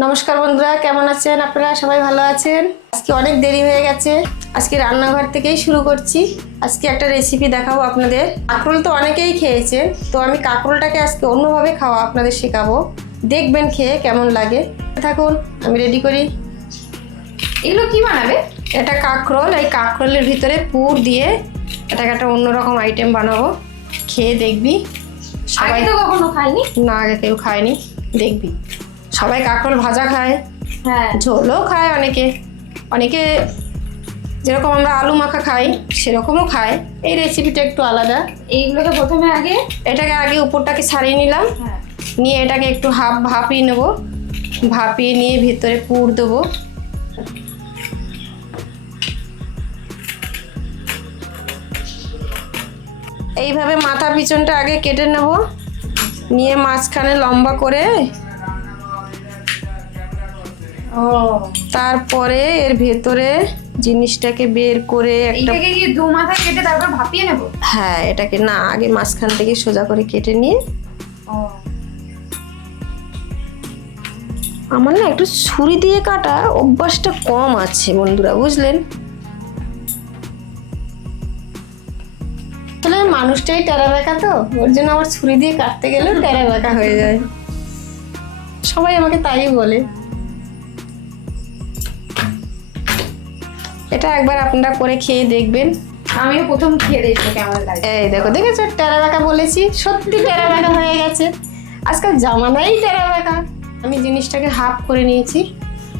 নমস্কার বন্ধুরা, কেমন আছেন আপনারা? সবাই ভালো আছেন? আজকে অনেক দেরি হয়ে গেছে, আজকে রান্নাঘর থেকেই শুরু করছি। আজকে একটা রেসিপি দেখাবো আপনাদের। কাঁকরোল তো অনেকেই খেয়েছেন, তো আমি কাঁকরোলটাকে আজকে অন্যভাবে খাওয়া আপনাদের শেখাবো। দেখবেন খেয়ে কেমন লাগে। থাকুন, আমি রেডি করি। এগুলো কি বানাবে? এটা কাঁকরোল। এই কাঁকরোলের ভিতরে পুর দিয়ে এটাকে একটা অন্যরকম আইটেম বানাবো। খেয়ে দেখবি। আগে তো কখনো খাইনি। না, আগে কেউ খায়নি, দেখবি। সবাই কাঁকরোল ভাজা খায়, হ্যাঁ, ঝোলও খায়, অনেকে অনেকে যেরকম আমরা আলু মাখা খাই সেরকমও খায়। এই রেসিপিটা একটু আলাদা। এইগুলোকে প্রথমে এটাকে আগে উপরটাকে ছাড়িয়ে নিলাম, হ্যাঁ, নিয়ে এটাকে একটু ভাপিয়ে নেবো। ভাপিয়ে নিয়ে ভিতরে পুর দেবো। এইভাবে মাথা পিছনটা আগে কেটে নেব, নিয়ে মাঝখানে লম্বা করে তারপরে এর ভেতরে জিনিসটাকে বের করে একটা এইটাকে কি দু মাথা কেটে তারপর ভাপিয়ে নেব? হ্যাঁ, এটাকে না, আগে মাঝখান থেকে সোজা করে কেটে নিয়ে। আমার না একটু ছুরি দিয়ে কাটা অভ্যাসটা কম আছে বন্ধুরা, বুঝলেন? তাহলে মানুষটাই টেরা বেঁকা, তো ওর জন্য আমার ছুরি দিয়ে কাটতে গেলেও টেরা বেঁকা হয়ে যায়। সবাই আমাকে তাই বলে। এটা একবার আপনারা করে খেয়ে দেখবেন। আমিও প্রথম খেয়ে দেখবো কেমন লাগে। এই দেখো, দেখেছো টেরা বেঁকা বলেছি, সত্যি টেরা বেঁকা হয়ে গেছে। আজকাল জামানাই টেরা বেঁকা। আমি জিনিসটাকে হাফ করে নিয়েছি।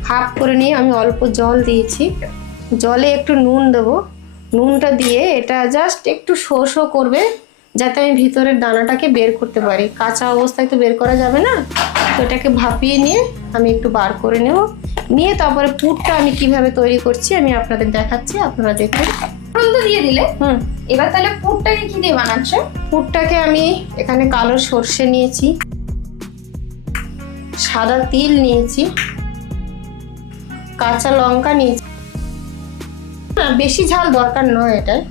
হাফ করে নিয়ে আমি অল্প জল দিয়েছি। জলে একটু নুন দেবো। নুনটা দিয়ে এটা জাস্ট একটু শো করবে, যাতে আমি ভিতরের দানাটাকে বের করতে পারি। কাঁচা অবস্থায় তো বের করা যাবে না, তো এটাকে ভাপিয়ে নিয়ে আমি একটু বার করে নেব। নিয়ে তারপরে পুরটা আমি কিভাবে তৈরি করছি আমি আপনাদের দেখাচ্ছি, আপনারা দেখুন। ফোড়ন তো দিয়ে দিলে, এবার তাহলে পুরটাকে কি দিয়ে বানাচ্ছো? পুরটাকে আমি এখানে কালো সর্ষে নিয়েছি, সাদা তিল নিয়েছি, কাঁচা লঙ্কা নিয়েছি। না, বেশি ঝাল দরকার নয় এটায়।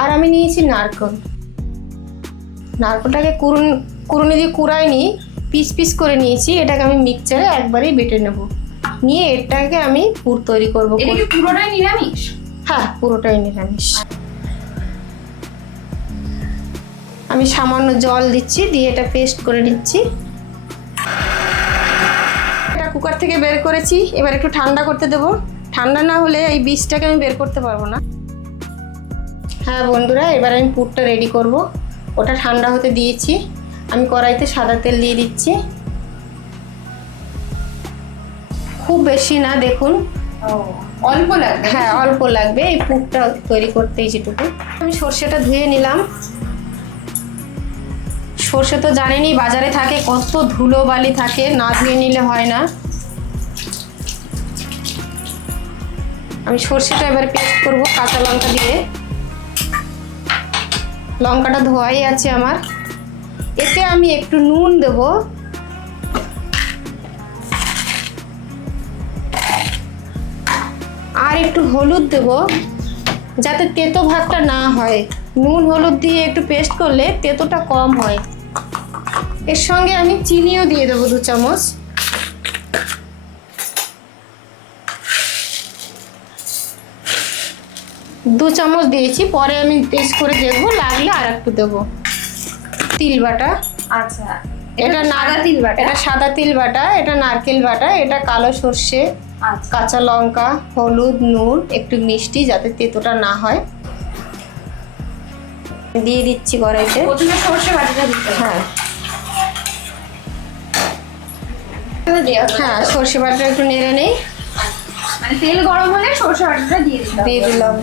আর আমি নিয়েছি নারকেল। নারকেলটাকে কুড়ুনি দিয়ে কুড়াইনি, পিস পিস করে নিয়েছি। এটাকে আমি মিক্সচারে একবারেই বেটে নেব। নিয়ে এটাকে আমি পুর তৈরি করবো। এটা কি পুরোটাই নিরামিষ? হ্যাঁ, পুরোটাই নিরামিষ। আমি সামান্য জল দিচ্ছি, দিয়ে এটা পেস্ট করে নিচ্ছি। এটা কুকার থেকে বের করেছি, এবার একটু ঠান্ডা করতে দেবো। ঠান্ডা না হলে এই বীজটাকে আমি বের করতে পারবো না। হ্যাঁ বন্ধুরা, এবার আমি পুরটা রেডি করব। ওটা ঠান্ডা হতে দিয়েছি। আমি কড়াইতে সাদা তেল দিয়ে দিচ্ছি, খুব বেশি না, দেখুন। অল্প লাগবে। হ্যাঁ, অল্প লাগবে এই পুরটা তৈরি করতে। যেটুকু আমি সর্ষেটা ধুয়ে নিলাম। সর্ষে তো জানেনই বাজারে থাকে, কত ধুলো বালি থাকে, না ধুয়ে নিলে হয় না। আমি সর্ষেটা এবার পেস্ট করব কাঁচা লঙ্কা দিয়ে। লঙ্কাটা ধোয়াই আছে আমার। এতে আমি একটু নুন দেব, আর একটু হলুদ দেব, যাতে তেতো ভাবটা না হয়। নুন হলুদ দিয়ে একটু পেস্ট করলে তেতোটা কম হয়। এর সঙ্গে আমি চিনিও দিয়ে দেবো 2 চামচ। দু চামচ দিয়েছি, পরে আমি টেস্ট করে দেখবো, লাগলে আর একটু দেবো। তিল বাটা। আচ্ছা, এটা সাদা তিল বাটা। এটা সাদা তিল বাটা, এটা নারকেল বাটা, এটা কালো সর্ষে, আচ্ছা, কাঁচা লঙ্কা, হলুদ, নুন, একটু মিষ্টি, যাতে তেতোটা না হয়। দিয়ে দিচ্ছি কড়াইতে। প্রথমে সরষে বাটাটা দিতে হবে। হ্যাঁ দেওয়া হবে। হ্যাঁ, সর্ষে বাটাটা একটু নেড়ে নেই। মানে তেল গরম হলে সরষে বাটাটা দিয়ে দিতে হবে। দিয়ে দিলাম।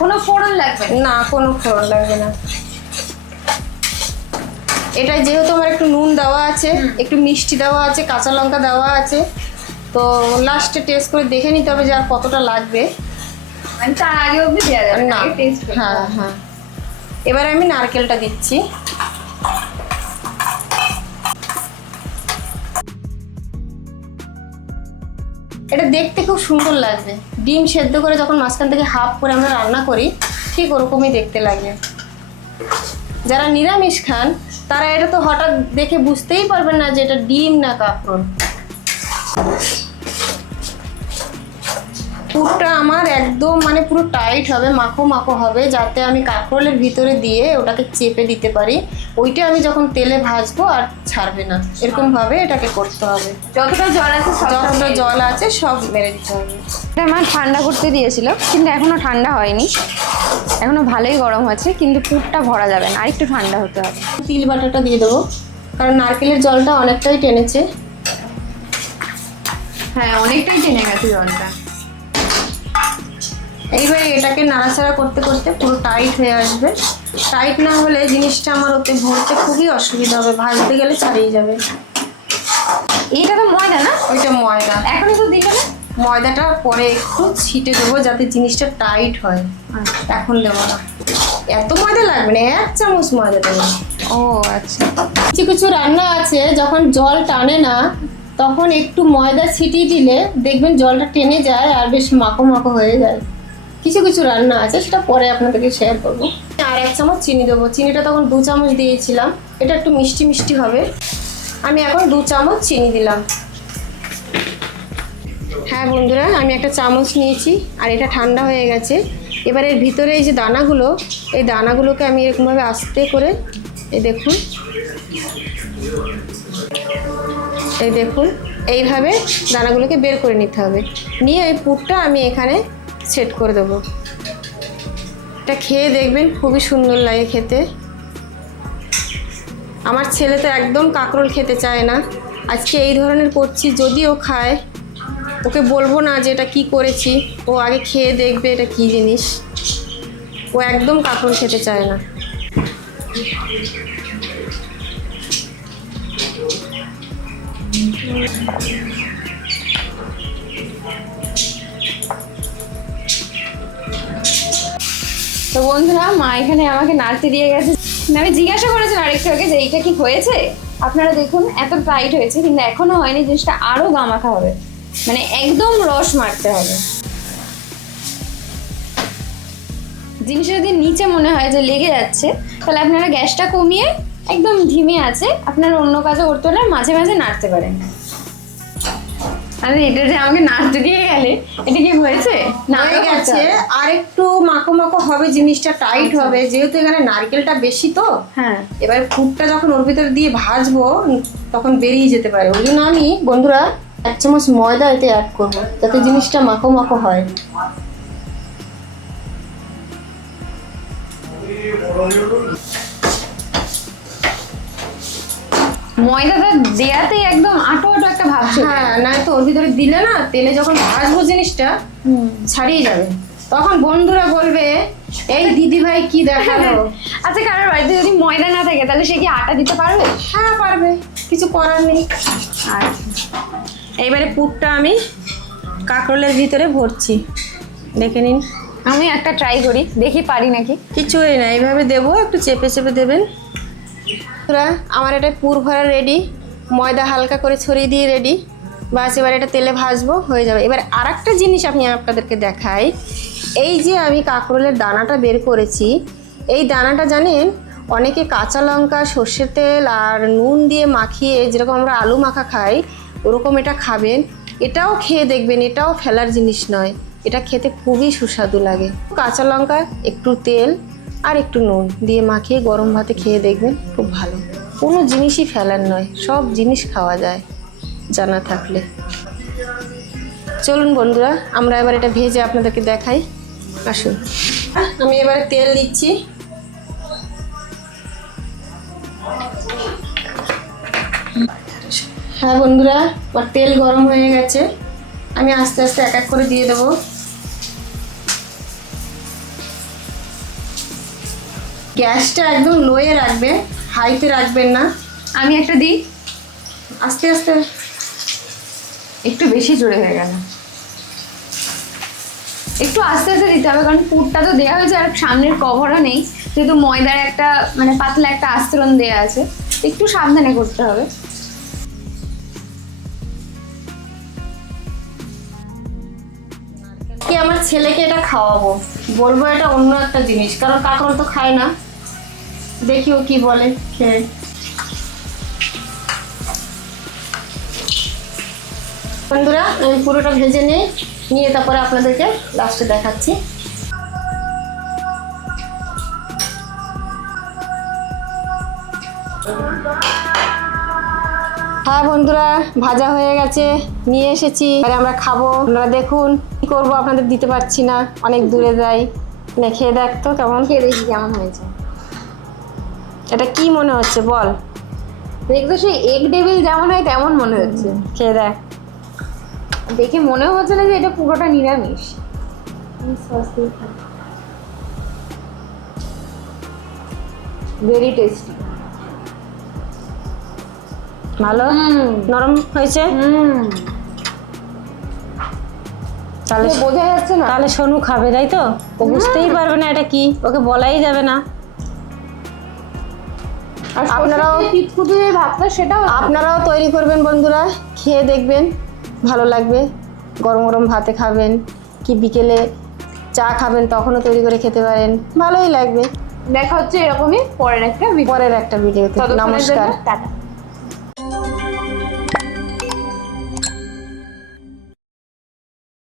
কোনো ফোড়ন লাগবে না? না, কোনো ফোড়ন লাগবে না। এটা যেহেতু আমার একটু নুন দেওয়া আছে, একটু মিষ্টি দেওয়া আছে, কাঁচা লঙ্কা দেওয়া আছে, তো লাস্টে টেস্ট করে দেখে নিতে হবে যে আর কতটা লাগবে। মানে তার আগে অবধি দেওয়া যাবে না, না, টেস্ট করতে হ্যাঁ হবে। হ্যাঁ। এবার আমি নারকেলটা দিচ্ছি। এটা দেখতে খুব সুন্দর লাগবে। ডিম সেদ্ধ করে যখন মাঝখান থেকে হাফ করে আমরা রান্না করি, ঠিক ওরকমই দেখতে লাগে। যারা নিরামিষ খান তারা এটা তো হঠাৎ দেখে বুঝতেই পারবেন না যে এটা ডিম না কাঁকরোল। পুরটা আমার একদম মানে পুরো টাইট হবে, মাখো মাখো হবে, যাতে আমি কাঁকরোলের ভিতরে দিয়ে ওটাকে চেপে দিতে পারি। ওইটা আমি যখন তেলে ভাজবো আর ছাড়বে না, এরকম ভাবে এটাকে করতে হবে। যতটা জল আছে যতটা জল আছে সব মেরে দিতে হবে। এটা আমার ঠান্ডা করতে দিয়েছিল, কিন্তু এখনো ঠান্ডা হয়নি, এখনো ভালোই গরম হচ্ছে, কিন্তু পুরটা ভরা যাবে না, আর একটু ঠান্ডা হতে হবে। তিল বাটাটা দিয়ে দেবো, কারণ নারকেলের জলটা অনেকটাই টেনেছে। হ্যাঁ, অনেকটাই টেনে গেছে জলটা। এইবার এটাকে নাড়াচাড়া করতে করতে পুরো টাইট হয়ে আসবে। টাইট না হলে জিনিসটা আমার ওতে ভরতে খুবই অসুবিধা হবে, ভাজতে গেলে ছাড়িয়ে যাবে। এইটা তো ময়দা না? ওইটা ময়দা। এখনই তো দিলে না? ময়দাটা পরে একটু ছিটে দেবো যাতে জিনিসটা টাইট হয়, এখন দেবো না। এত ময়দা লাগবে না, 1 চামচ ময়দা দেবো। ও আচ্ছা। কিছু কিছু রান্না আছে যখন জল টানে না, তখন একটু ময়দা ছিটিয়ে দিলে দেখবেন জলটা টেনে যায় আর বেশ মাখো মাখো হয়ে যায়। কিছু কিছু রান্না আছে, সেটা পরে আপনাদেরকে শেয়ার করবো। আর 1 চামচ চিনি দেবো। চিনিটা তখন 2 চামচ দিয়েছিলাম, এটা একটু মিষ্টি মিষ্টি হবে। আমি এখন 2 চামচ চিনি দিলাম। হ্যাঁ বন্ধুরা, আমি একটা চামচ নিয়েছি আর এটা ঠান্ডা হয়ে গেছে। এবার এর ভিতরে এই যে দানাগুলো, এই দানাগুলোকে আমি এরকমভাবে আস্তে করে, এই দেখুন, এই দেখুন, এইভাবে দানাগুলোকে বের করে নিতে হবে। নিয়ে এই পুরটা আমি এখানে সেট করে দেবো। এটা খেয়ে দেখবেন, খুবই সুন্দর লাগে খেতে। আমার ছেলে তো একদম কাঁকরোল খেতে চায় না, আজকে এই ধরনের করছি। যদিও খায়, ওকে বলবো না যে এটা কী করেছি, ও আগে খেয়ে দেখবে এটা কী জিনিস। ও একদম কাঁকরোল খেতে চায় না। তো বন্ধুরা, মা এখানে আমাকে নাড়তে দিয়ে গেছে। আমি জিজ্ঞাসা করেছিলাম আরেকটু আগে যে এইটা কি হয়েছে। আপনারা দেখুন, এত টাইট হয়েছে, কিন্তু এখনো হয়নি। জিনিসটা আরো গামাখা হবে, মানে একদম রস মারতে হবে। জিনিসটা যদি নিচে মনে হয় যে লেগে যাচ্ছে, তাহলে আপনারা গ্যাসটা কমিয়ে একদম ধিমে আছে আপনারা অন্য কাজও করতে হলে মাঝে মাঝে নাড়তে পারেন। আরে এটা যে আমাকে নাড়তে দিয়ে গেলে, এটা কি হয়েছে? না, হয়ে গেছে। আর একটু মাখো মাখো হবে, জিনিসটা টাইট হবে, যেহেতু এখানে নারকেলটা বেশি তো। হ্যাঁ, এবার পুরটা যখন ওর ভিতরে দিয়ে ভাজবো তখন বেরিয়ে যেতে পারে। ওই জন্য আমি বন্ধুরা 1 চামচ ময়দা এতে অ্যাড করবো, যাতে জিনিসটা মাখো মাখো হয়। ময়দাটা দেয়াতেই একদম আটো আটো একটা ভাব চলে। হ্যাঁ, না তো ওর ভিতরে দিলে না, তেলে যখন ভাজবো জিনিসটা ছাড়িয়ে যাবে, তখন বন্ধুরা বলবে এই দিদি ভাই কি দেখালো। আচ্ছা, কারোর বাড়িতে যদি ময়দা না থাকে তাহলে সে কি আটা দিতে পারবে? হ্যাঁ পারবে, কিছু করার নেই। আচ্ছা, এইবারে পুরটা আমি কাঁকরোলের ভিতরে ভরছি, দেখে নিন। আমি একটা ট্রাই করি, দেখি পারি নাকি। কিছুই না, এইভাবে দেবো, একটু চেপে চেপে দেবেন। আমার এটা পুর ভরা রেডি, ময়দা হালকা করে ছড়িয়ে দিয়ে রেডি। বাস, এবার এটা তেলে ভাজবো, হয়ে যাবে। এবার আর একটা জিনিস আমি আপনাদেরকে দেখাই। এই যে আমি কাঁকরোলের দানাটা বের করেছি, এই দানাটা জানেন অনেকে কাঁচা লঙ্কা, সর্ষের তেল আর নুন দিয়ে মাখিয়ে, যেরকম আমরা আলু মাখা খাই ওরকম এটা খাবেন। এটাও খেয়ে দেখবেন, এটাও ফেলার জিনিস নয়, এটা খেতে খুবই সুস্বাদু লাগে। কাঁচা লঙ্কা, একটু তেল আর একটু নুন দিয়ে মাখিয়ে গরম ভাতে খেয়ে দেখবেন, খুব ভালো। কোনো জিনিসই ফেলার নয়, সব জিনিস খাওয়া যায় জানা থাকলে। চলুন বন্ধুরা, আমরা এবার এটা ভেজে আপনাদেরকে দেখাই। আসুন, আমি এবারে তেল দিচ্ছি। হ্যাঁ বন্ধুরা, আমার তেল গরম হয়ে গেছে, আমি আস্তে আস্তে এক এক করে দিয়ে দেবো। গ্যাসটা একদম লোয়ে রাখবে, হাইতে রাখবেন না। আমি একটা দিই, আস্তে আস্তে। একটু বেশি জোরে হয়ে গেল, একটু আস্তে আস্তে দিতে হবে, কারণ পুরটা তো দেওয়া হয়েছে আর সামনের কভারও নেই, যেহেতু ময়দার একটা মানে পাতলা একটা আস্তরণ দেওয়া আছে, একটু সাবধানে করতে হবে। কি আমার ছেলেকে এটা খাওয়াবো, বলবো এটা অন্য একটা জিনিস, কারণ কাঁকরোল তো খায় না। দেখি ও কি বলে খেয়ে। বন্ধুরা আমি পুরোটা ভেজে নিয়ে তারপরে আপনাদেরকে লাস্টে দেখাচ্ছি। হ্যাঁ বন্ধুরা, ভাজা হয়ে গেছে, নিয়ে এসেছি, এবারে আমরা খাবো। আপনারা দেখুন কি করবো, আপনাদের দিতে পারছি না, অনেক দূরে যাই। না খেয়ে দেখ তো কেমন, খেয়ে দেখি কেমন হয়েছে। এটা কি মনে হচ্ছে বল? দেখতে সেই এগ ডেভিল যেমন হয় তেমন মনে হচ্ছে। খেয়ে দেখ। দেখে মনেও হচ্ছে না যে এটা পুরোটা নিরামিষ। Very tasty. ভালো নরম হয়েছে। তাহলে বোঝা যাচ্ছে না। তাহলে সোনু খাবে তাই তো? ও বুঝতেই পারবে না এটা কি, ওকে বলাই যাবে না। আর আপনারাও পিটকুটি যে ভাতটা সেটাও আপনারাও তৈরি করবেন বন্ধুরা, খেয়ে দেখবেন ভালো লাগবে। গরম গরম ভাতে খাবেন কি বিকেলে চা খাবেন, তখনও তৈরি করে খেতে পারেন, ভালোই লাগবে। দেখা হচ্ছে এরকমই পরের একটা পরের একটা ভিডিওতে। নমস্কার, নমস্কার। টাটা।